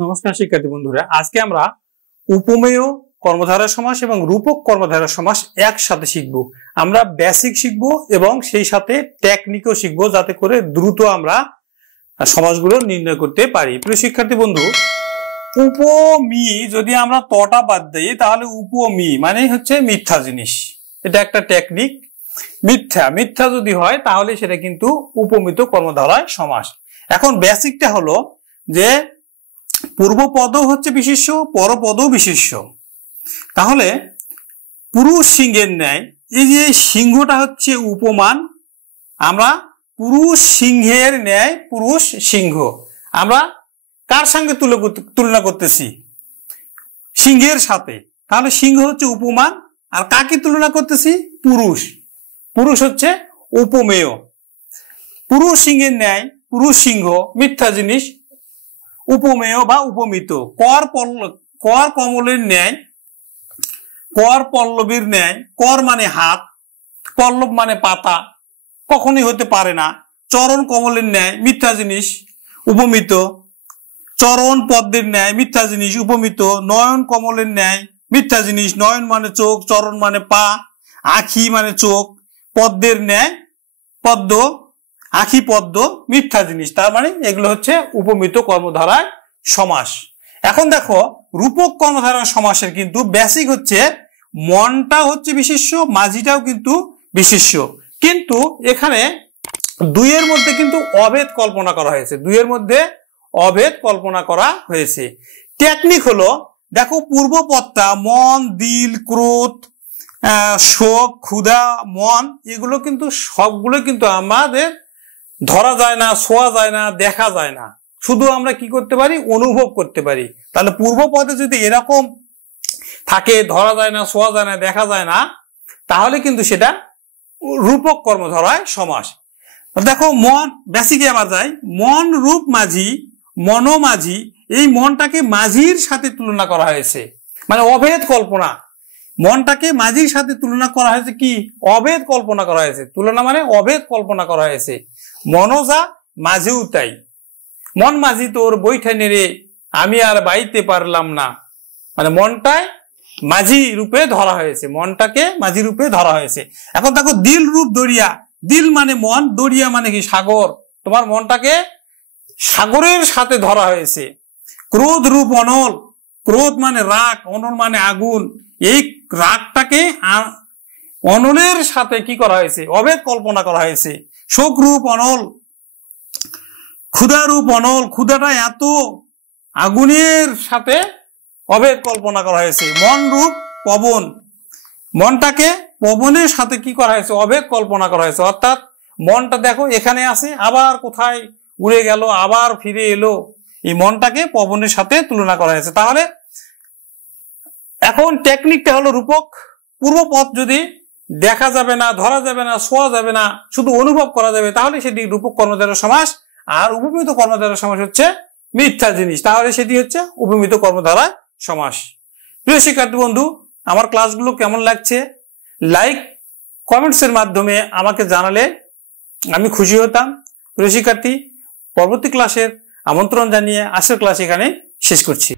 নমস্কার শিক্ষার্থী বন্ধুরা, আজকে আমরা উপমেয় কর্মধারয় সমাস এবং রূপক কর্মধারয় সমাস একসাথে শিখব। আমরা বেসিক শিখব এবং সেই সাথে টেকনিকও শিখব, যাতে করে দ্রুত আমরা সমাসগুলো নির্ণয় করতে পারি। প্রিয় শিক্ষার্থী বন্ধু, উপমি যদি আমরা তটা বাদ দিই তাহলে উপমি মানে হচ্ছে মিথ্যা জিনিস। এটা একটা টেকনিক। মিথ্যা যদি হয় তাহলে সেটা কিন্তু উপমিত কর্মধারয় সমাস। এখন বেসিকটা হলো যে পূর্বপদ হচ্ছে বিশেষ্য, পরপদও বিশেষ্য। তাহলে পুরুষ সিংহের ন্যায়, এই যে সিংহটা হচ্ছে উপমান। আমরা পুরুষ সিংহের ন্যায়, পুরুষ সিংহ আমরা কার সঙ্গে তুলনা করতেছি? সিংহের সাথে। তাহলে সিংহ হচ্ছে উপমান, আর কাকে তুলনা করতেছি? পুরুষ। পুরুষ হচ্ছে উপমেয়। পুরুষ সিংহের ন্যায়, পুরুষ সিংহ মিথ্যা জিনিস, উপমেয় বা উপমিত। কর কমলের ন্যায়, কর পল্লবীর ন্যায়। কর মানে হাত, পল্লব মানে পাতা, কখনই হতে পারে না। চরণ কমলের ন্যায় মিথ্যা জিনিস, উপমিত। চরণ পদ্মের ন্যায় মিথ্যা জিনিস, উপমিত। নয়ন কমলের ন্যায় মিথ্যা জিনিস, নয়ন মানে চোখ, চরণ মানে পা, আখি মানে চোখ। পদ্মের ন্যায়, পদ্ম, আখি পদ্ম মিথ্যা জিনিস। তার মানে এগুলো হচ্ছে উপমিত কর্মধারায় সমাস। এখন দেখো, রূপক কর্মধারায় সমাসের কিন্তু বেসিক হচ্ছে মনটা হচ্ছে বিশেষ্য, মাঝিটাও কিন্তু বিশেষ্য। কিন্তু এখানে দুইয়ের মধ্যে কিন্তু অভেদ কল্পনা করা হয়েছে। দুইয়ের মধ্যে অভেদ কল্পনা করা হয়েছে। টেকনিক হলো, দেখো পূর্বপদটা মন, দিল, ক্রোধ, শোক, ক্ষুধা, মন, এগুলো কিন্তু সবগুলো কিন্তু আমাদের ধরা যায় না, ছোঁয়া যায় না, দেখা যায় না। শুধু আমরা কি করতে পারি? অনুভব করতে পারি। তাহলে পূর্বপদে যদি এরকম থাকে, ধরা যায় না, ছোঁয়া যায় না, দেখা যায় না, তাহলে কিন্তু সেটা রূপক কর্মধারয় সমাস। দেখো, মন বেসিকে আবার যাই। মন রূপ মাঝি, মনোমাঝি, এই মনটাকে মাঝির সাথে তুলনা করা হয়েছে, মানে অভেদ কল্পনা। মনটাকে মাঝির সাথে তুলনা করা হয়েছে, কি অভেদ কল্পনা করা হয়েছে। তুলনা মানে অভেদ কল্পনা করা হয়েছে। মনও যা, মাঝিও তাই। মন মাঝি তোর বৈঠা নেড়ে আমি আর বাইতে পারলাম না, মানে মনটায় মাঝি রূপে ধরা হয়েছে, মনটাকে মাঝি রূপে ধরা হয়েছে। এখন দেখো, দিল রূপ দরিয়া। দিল মানে মন, দরিয়া মানে কি সাগর। তোমার মনটাকে সাগরের সাথে ধরা হয়েছে। ক্রোধ রূপ অনল। ক্রোধ মানে রাগ, অনল মানে আগুন। এই রাগটাকে অনলের সাথে কি করা হয়েছে? অভেদ কল্পনা করা হয়েছে। শোক রূপ অনল। ক্ষুধা রূপ অনল। ক্ষুধাটা এত, আগুনের সাথে অভেদ কল্পনা করা হয়েছে। মন রূপ পবন। মনটাকে পবনের সাথে কি করা হয়েছে? অভেদ কল্পনা করা হয়েছে। অর্থাৎ মনটা দেখো এখানে আছে, আবার কোথায় উড়ে গেল, আবার ফিরে এলো। এই মনটাকে পবনের সাথে তুলনা করা হয়েছে। তাহলে এখন টেকনিকটা হলো রূপক। পূর্বপদ যদি দেখা যাবে না, ধরা যাবে না, ছোঁয়া যাবে না, শুধু অনুভব করা যাবে, তাহলে সেটি রূপক কর্মধারয় সমাস। আর উপমিত কর্মধারয় সমাস হচ্ছে মিথ্যা জিনিস, তাহলে সেটি হচ্ছে উপমিত কর্মধারয় সমাস। প্রিয় শিক্ষার্থী বন্ধু, আমার ক্লাসগুলো কেমন লাগছে? লাইক, কমেন্টসের মাধ্যমে আমাকে জানালে আমি খুশি হতাম। প্রিয় শিক্ষার্থী, পরবর্তী ক্লাসের আমন্ত্রণ জানিয়ে আজকের ক্লাস এখানে শেষ করছি।